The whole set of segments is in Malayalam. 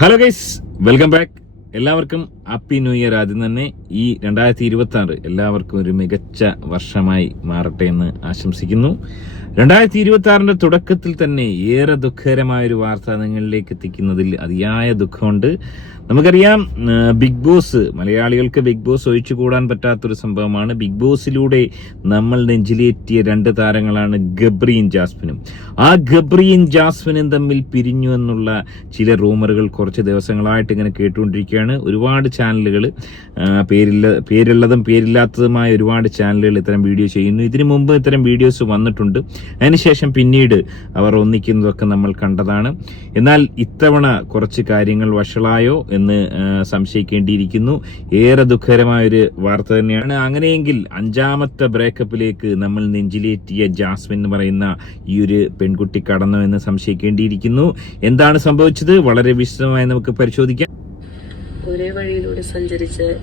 ഹലോ ഗൈസ് വെൽക്കം ബാക്ക് എല്ലാവർക്കും ഹാപ്പി ന്യൂ ഇയർ ആദ്യം തന്നെ. ഈ രണ്ടായിരത്തി ഇരുപത്തി ആറ് എല്ലാവർക്കും ഒരു മികച്ച വർഷമായി മാറട്ടെ എന്ന് ആശംസിക്കുന്നു. രണ്ടായിരത്തി ഇരുപത്തി ആറിന്റെ തുടക്കത്തിൽ തന്നെ ഏറെ ദുഃഖകരമായ ഒരു വാർത്ത നിങ്ങളിലേക്ക് എത്തിക്കുന്നതിൽ അതിയായ ദുഃഖമുണ്ട്. നമുക്കറിയാം ബിഗ് ബോസ് മലയാളികൾക്ക് ബിഗ് ബോസ് ഒഴിച്ചുകൂടാൻ പറ്റാത്തൊരു സംഭവമാണ്. ബിഗ് ബോസിലൂടെ നമ്മൾ നെഞ്ചിലേറ്റിയ രണ്ട് താരങ്ങളാണ് ഗബ്രിയും ജാസ്മിനും. ആ ഗബ്രിയും ജാസ്മിനും തമ്മിൽ പിരിഞ്ഞു എന്നുള്ള ചില റൂമറുകൾ കുറച്ച് ദിവസങ്ങളായിട്ട് ഇങ്ങനെ കേട്ടുകൊണ്ടിരിക്കുകയാണ്. ഒരുപാട് ചാനലുകൾ പേരില്ല പേരുള്ളതും പേരില്ലാത്തതുമായ ഒരുപാട് ചാനലുകൾ ഇത്തരം വീഡിയോ ചെയ്യുന്നു. ഇതിനു മുമ്പ് ഇത്തരം വീഡിയോസ് വന്നിട്ടുണ്ട്. അതിനുശേഷം പിന്നീട് അവർ ഒന്നിക്കുന്നതൊക്കെ നമ്മൾ കണ്ടതാണ്. എന്നാൽ ഇത്തവണ കുറച്ച് കാര്യങ്ങൾ വഷളായോ എന്ന് സംശയിക്കേണ്ടിയിരിക്കുന്നു. ഏറെ ദുഃഖകരമായൊരു വാർത്ത തന്നെയാണ്. അങ്ങനെയെങ്കിൽ അഞ്ചാമത്തെ ബ്രേക്കപ്പിലേക്ക് നമ്മൾ നെഞ്ചിലേറ്റിയ ജാസ്മിൻ എന്ന് പറയുന്ന ഈ ഒരു പെൺകുട്ടി കടന്നു എന്ന് സംശയിക്കേണ്ടിയിരിക്കുന്നു. എന്താണ് സംഭവിച്ചത്? വളരെ വിശദമായി നമുക്ക് പരിശോധിക്കാം. ഒരേ വഴിയിലൂടെ സഞ്ചരിച്ച്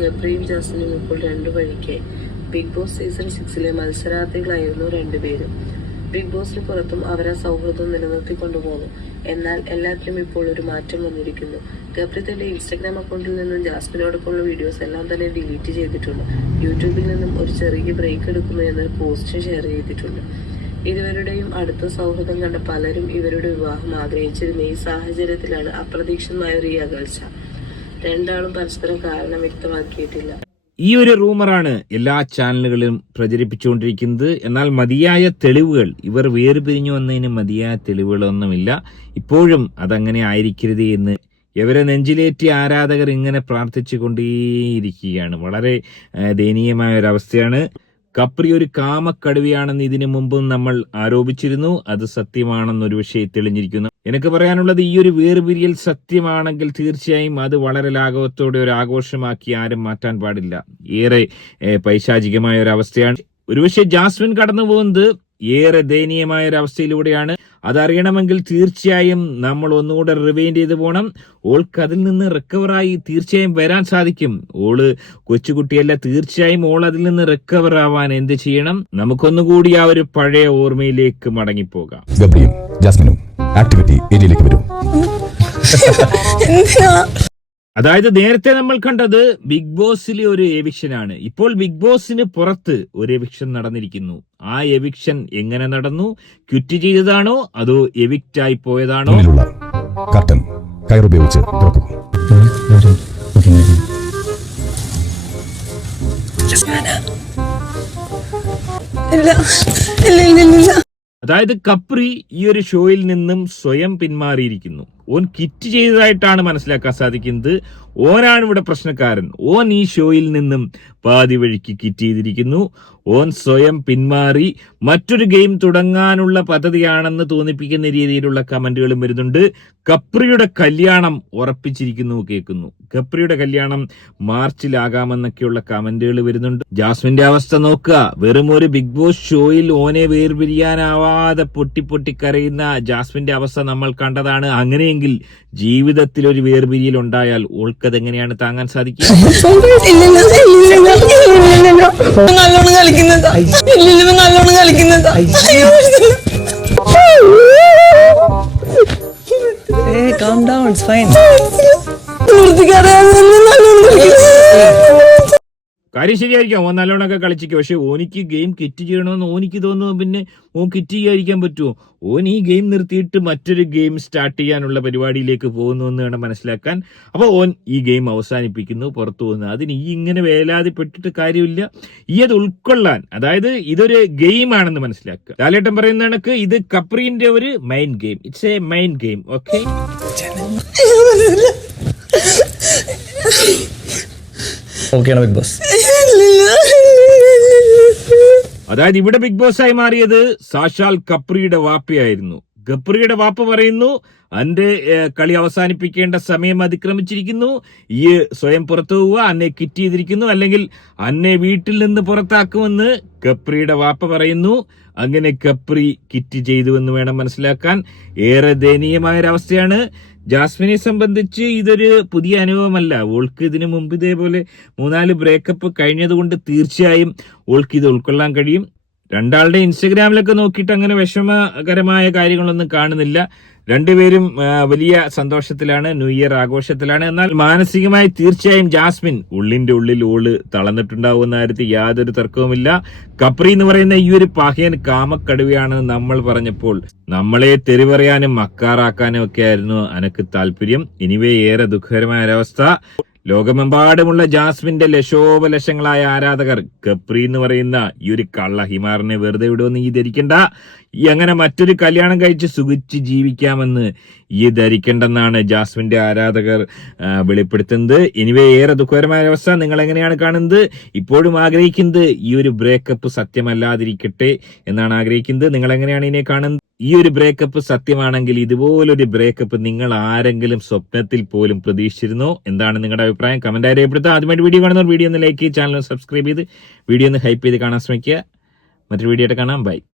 ഗബ്രിയും ജാസ്മിനും ഇപ്പോൾ രണ്ടു വഴിക്ക് ബിഗ് ബോസ് സീസൺ സിക്സിലെ മത്സരാർത്ഥികളായിരുന്നു രണ്ടുപേരും ബിഗ് ബോസിന് പുറത്തും അവർ ആ സൗഹൃദം നിലനിർത്തിക്കൊണ്ടുപോകുന്നു എന്നാൽ എല്ലാത്തിലും ഇപ്പോൾ ഒരു മാറ്റം വന്നിരിക്കുന്നു. ഗബ്രി തന്റെ ഇൻസ്റ്റാഗ്രാം അക്കൗണ്ടിൽ നിന്നും ജാസ്മിനോടൊപ്പമുള്ള വീഡിയോസ് എല്ലാം തന്നെ ഡിലീറ്റ് ചെയ്തിട്ടുണ്ട്. യൂട്യൂബിൽ നിന്നും ഒരു ചെറിയ ബ്രേക്ക് എടുക്കുന്നു എന്നൊരു പോസ്റ്റ് ഷെയർ ചെയ്തിട്ടുണ്ട്. ഇരുവരുടെയും അടുത്ത സൗഹൃദം കണ്ട പലരും ഇവരുടെ വിവാഹം ആഗ്രഹിച്ചിരുന്ന ഈ സാഹചര്യത്തിലാണ് അപ്രതീക്ഷിതമായ ഒരു ഈ അകൽച്ച. രണ്ടാളും പരസ്പരം കാരണം വ്യക്തമാക്കിയിട്ടില്ല. ഈ ഒരു റൂമറാണ് എല്ലാ ചാനലുകളിലും പ്രചരിപ്പിച്ചുകൊണ്ടിരിക്കുന്നത്. എന്നാൽ മതിയായ തെളിവുകൾ ഇവർ വേർപിരിഞ്ഞു വന്നതിന് മതിയായ തെളിവുകളൊന്നുമില്ല. ഇപ്പോഴും അതങ്ങനെ ആയിരിക്കരുത് എന്ന് ഇവരെ നെഞ്ചിലേറ്റി ആരാധകർ ഇങ്ങനെ പ്രാർത്ഥിച്ചു കൊണ്ടേയിരിക്കുകയാണ് വളരെ ദയനീയമായ ഒരവസ്ഥയാണ് കപ്രി ഒരു കാമക്കടുവയാണെന്ന് ഇതിനു മുമ്പും നമ്മൾ ആരോപിച്ചിരുന്നു. അത് സത്യമാണെന്നൊരു വിഷയം തെളിഞ്ഞിരിക്കുന്നു. എനിക്ക് പറയാനുള്ളത് ഈ ഒരു വേർപിരിയൽ സത്യമാണെങ്കിൽ തീർച്ചയായും അത് വളരെ ലാഘവത്തോടെ ഒരു ആഘോഷമാക്കി ആരും മാറ്റാൻ പാടില്ല. ഏറെ പൈശാചികമായ ഒരു അവസ്ഥയാണ് ഒരുപക്ഷെ ജാസ്മിൻ കടന്നു പോകുന്നത് ഏറെ ദയനീയമായ ഒരു അവസ്ഥയിലൂടെയാണ് അതറിയണമെങ്കിൽ തീർച്ചയായും നമ്മൾ ഒന്നുകൂടെ റിവൈൻഡ് ചെയ്തു പോകണം ഓൾക്ക് അതിൽ നിന്ന് റിക്കവറായി തീർച്ചയായും വരാൻ സാധിക്കും. ഓൾ കൊച്ചുകുട്ടിയല്ല തീർച്ചയായും ഓൾ അതിൽ നിന്ന് റിക്കവർ ആവാൻ എന്ത് ചെയ്യണം? നമുക്കൊന്നുകൂടി ആ ഒരു പഴയ ഓർമ്മയിലേക്ക് മടങ്ങിപ്പോകാം. ഗബ്രിയും ജാസ്മിനും ആക്ടിവിറ്റി ഏരിയയിലേക്ക് വരും. അതായത് നേരത്തെ നമ്മൾ കണ്ടത് ബിഗ് ബോസിലെ ഒരു എവിക്ഷനാണ്. ഇപ്പോൾ ബിഗ് ബോസിന് പുറത്ത് ഒരു എവിക്ഷൻ നടന്നിരിക്കുന്നു. ആ എവിക്ഷൻ എങ്ങനെ നടന്നു? ക്വിറ്റ് ചെയ്തതാണോ? അതോ എവിക്റ്റ് ആയി പോയതാണോ? കട്ടൻ കർട്ടൻ കയറുപയോഗിച്ച് അതായത് കപ്രി ഈ ഒരു ഷോയിൽ നിന്നും സ്വയം പിന്മാറിയിരിക്കുന്നു. ഓൻ കിറ്റ് ചെയ്തതായിട്ടാണ് മനസ്സിലാക്കാൻ സാധിക്കുന്നത്. ഓനാണ് ഇവിടെ പ്രശ്നക്കാരൻ. ഓൻ ഈ ഷോയിൽ നിന്നും പാതി വഴിക്ക് കിറ്റ് ചെയ്തിരിക്കുന്നു. ഓൻ സ്വയം പിന്മാറി മറ്റൊരു ഗെയിം തുടങ്ങാനുള്ള പദ്ധതിയാണെന്ന് തോന്നിപ്പിക്കുന്ന രീതിയിലുള്ള കമന്റുകളും വരുന്നുണ്ട്. കപ്രിയുടെ കല്യാണം ഉറപ്പിച്ചിരിക്കുന്നു കേൾക്കുന്നു. കപ്രിയുടെ കല്യാണം മാർച്ചിലാകാമെന്നൊക്കെയുള്ള കമന്റുകൾ വരുന്നുണ്ട്. ജാസ്മിന്റെ അവസ്ഥ നോക്കുക. വെറും ഒരു ബിഗ് ബോസ് ഷോയിൽ ഓനെ വേർപിരിയാനാവാതെ പൊട്ടി പൊട്ടി കരയുന്ന ജാസ്മിന്റെ അവസ്ഥ നമ്മൾ കണ്ടതാണ്. അങ്ങനെയെങ്കിൽ ജീവിതത്തിൽ ഒരു വേർപിരിയൽ ഉണ്ടായാൽ ഓൾക്കത് എങ്ങനെയാണ് താങ്ങാൻ സാധിക്കുക നല്ലോണം കളിക്കുന്നതാ ഇല്ലില്ല നല്ലോണം കളിക്കുന്നതാ ഏ down, it's fine. കാര്യം ശരിയായിരിക്കാം. ഓൻ നല്ലോണമൊക്കെ കളിച്ചിരിക്കും. പക്ഷെ ഓനിക്ക് ഗെയിം കിറ്റ് ചെയ്യണമെന്ന് ഓനിക്ക് തോന്നുന്നു. പിന്നെ ഓൻ കിറ്റ് ചെയ്യാതിരിക്കാൻ പറ്റുമോ? ഓൻ ഈ ഗെയിം നിർത്തിയിട്ട് മറ്റൊരു ഗെയിം സ്റ്റാർട്ട് ചെയ്യാനുള്ള പരിപാടിയിലേക്ക് പോകുന്നു എന്ന് വേണം മനസ്സിലാക്കാൻ. അപ്പൊ ഓൻ ഈ ഗെയിം അവസാനിപ്പിക്കുന്നു പുറത്തു പോകുന്നു. അതിന് ഈ ഇങ്ങനെ വേലാതിപ്പെട്ടിട്ട് കാര്യമില്ല. ഈ അത് ഉൾക്കൊള്ളാൻ അതായത് ഇതൊരു ഗെയിം ആണെന്ന് മനസ്സിലാക്കുക. ലാലേട്ടൻ പറയുന്ന കണക്ക് ഇത് കപ്രീന്റെ ഒരു mind game it's a mind game okay ഓക്കെയാണ് ബിഗ് ബോസ്. അതായത് ഇവിടെ ബിഗ് ബോസ് ആയി മാറിയത് സാക്ഷാൽ കപ്രിയുടെ വാപ്പയായിരുന്നു. ഗപ്രിയുടെ വാപ്പ പറയുന്നു അന്റെ കളി അവസാനിപ്പിക്കേണ്ട സമയം അതിക്രമിച്ചിരിക്കുന്നു. ഈ സ്വയം പുറത്തു പോവുക അന്നെ കിറ്റ് ചെയ്തിരിക്കുന്നു അല്ലെങ്കിൽ അന്നെ വീട്ടിൽ നിന്ന് പുറത്താക്കുമെന്ന് ഗപ്രിയുടെ വാപ്പ പറയുന്നു. അങ്ങനെ കപ്രി കിറ്റ് ചെയ്തു എന്ന് വേണം മനസ്സിലാക്കാൻ. ഏറെ ദയനീയമായ ഒരവസ്ഥയാണ് ജാസ്മിനെ സംബന്ധിച്ച് ഇതൊരു പുതിയ അനുഭവമല്ല. ഓൾക്ക് ഇതിനു മുമ്പ് ഇതേപോലെ മൂന്നാൽ ബ്രേക്കപ്പ് കഴിഞ്ഞതുകൊണ്ട് തീർച്ചയായും ഓൾക്ക് ഇത് ഉൾക്കൊള്ളാൻ കഴിയും. രണ്ടാളുടെ ഇൻസ്റ്റഗ്രാമിലൊക്കെ നോക്കിയിട്ട് അങ്ങനെ വിഷമകരമായ കാര്യങ്ങളൊന്നും കാണുന്നില്ല. രണ്ടുപേരും വലിയ സന്തോഷത്തിലാണ് ന്യൂ ഇയർ ആഘോഷത്തിലാണ്. എന്നാൽ മാനസികമായി തീർച്ചയായും ജാസ്മിൻ ഉള്ളിന്റെ ഉള്ളിൽ ഓൾ തളർന്നിട്ടുണ്ടാവുന്ന കാര്യത്തിൽ യാതൊരു തർക്കവുമില്ല. കപ്രി എന്ന് പറയുന്ന ഈ ഒരു പഹയൻ കാമക്കടുവയാണെന്ന് നമ്മൾ പറഞ്ഞപ്പോൾ നമ്മളെ തെരുവറിയാനും മക്കാറാക്കാനും ഒക്കെ ആയിരുന്നു അനക്ക് താല്പര്യം. ഇനിവേ ഏറെ ദുഃഖകരമായ ഒരവസ്ഥ. ലോകമെമ്പാടുമുള്ള ജാസ്മിന്റെ ലക്ഷോപലക്ഷങ്ങളായ ആരാധകർ കപ്രി എന്ന് പറയുന്ന ഈ ഒരു കള്ള ഹിമാറിനെ വെറുതെ വിടുമെന്ന് ഈ ധരിക്കണ്ട. എങ്ങനെ മറ്റൊരു കല്യാണം കഴിച്ച് സുഖിച്ച് ജീവിക്കാമെന്ന് ഈ ധരിക്കണ്ടെന്നാണ് ജാസ്മിന്റെ ആരാധകർ വെളിപ്പെടുത്തുന്നത്. ഇനിവേ ഏറെ ദുഃഖകരമായ അവസ്ഥ നിങ്ങൾ എങ്ങനെയാണ് കാണുന്നത്? ഇപ്പോഴും ആഗ്രഹിക്കുന്നത് ഈ ഒരു ബ്രേക്കപ്പ് സത്യമല്ലാതിരിക്കട്ടെ എന്നാണ് ആഗ്രഹിക്കുന്നത്. നിങ്ങൾ എങ്ങനെയാണ് ഇതിനെ കാണുന്നത്? ഈ ഒരു ബ്രേക്കപ്പ് സത്യമാണെങ്കിൽ ഇതുപോലൊരു ബ്രേക്കപ്പ് നിങ്ങൾ ആരെങ്കിലും സ്വപ്നത്തിൽ പോലും പ്രതീക്ഷിച്ചിരുന്നോ? എന്താണ് നിങ്ങളുടെ അഭിപ്രായം? കമന്റ് രേഖപ്പെടുത്തുക. ആദ്യമായിട്ട് വീഡിയോ കാണുന്നവർ വീഡിയോ ഒന്ന് ലൈക്ക് ചെയ്ത് ചാനൽ സബ്സ്ക്രൈബ് ചെയ്ത് വീഡിയോ ഒന്ന് ഹൈപ്പ് ചെയ്ത് കാണാൻ ശ്രമിക്കുക. മറ്റൊരു വീഡിയോ ആയിട്ട് കാണാം. ബൈ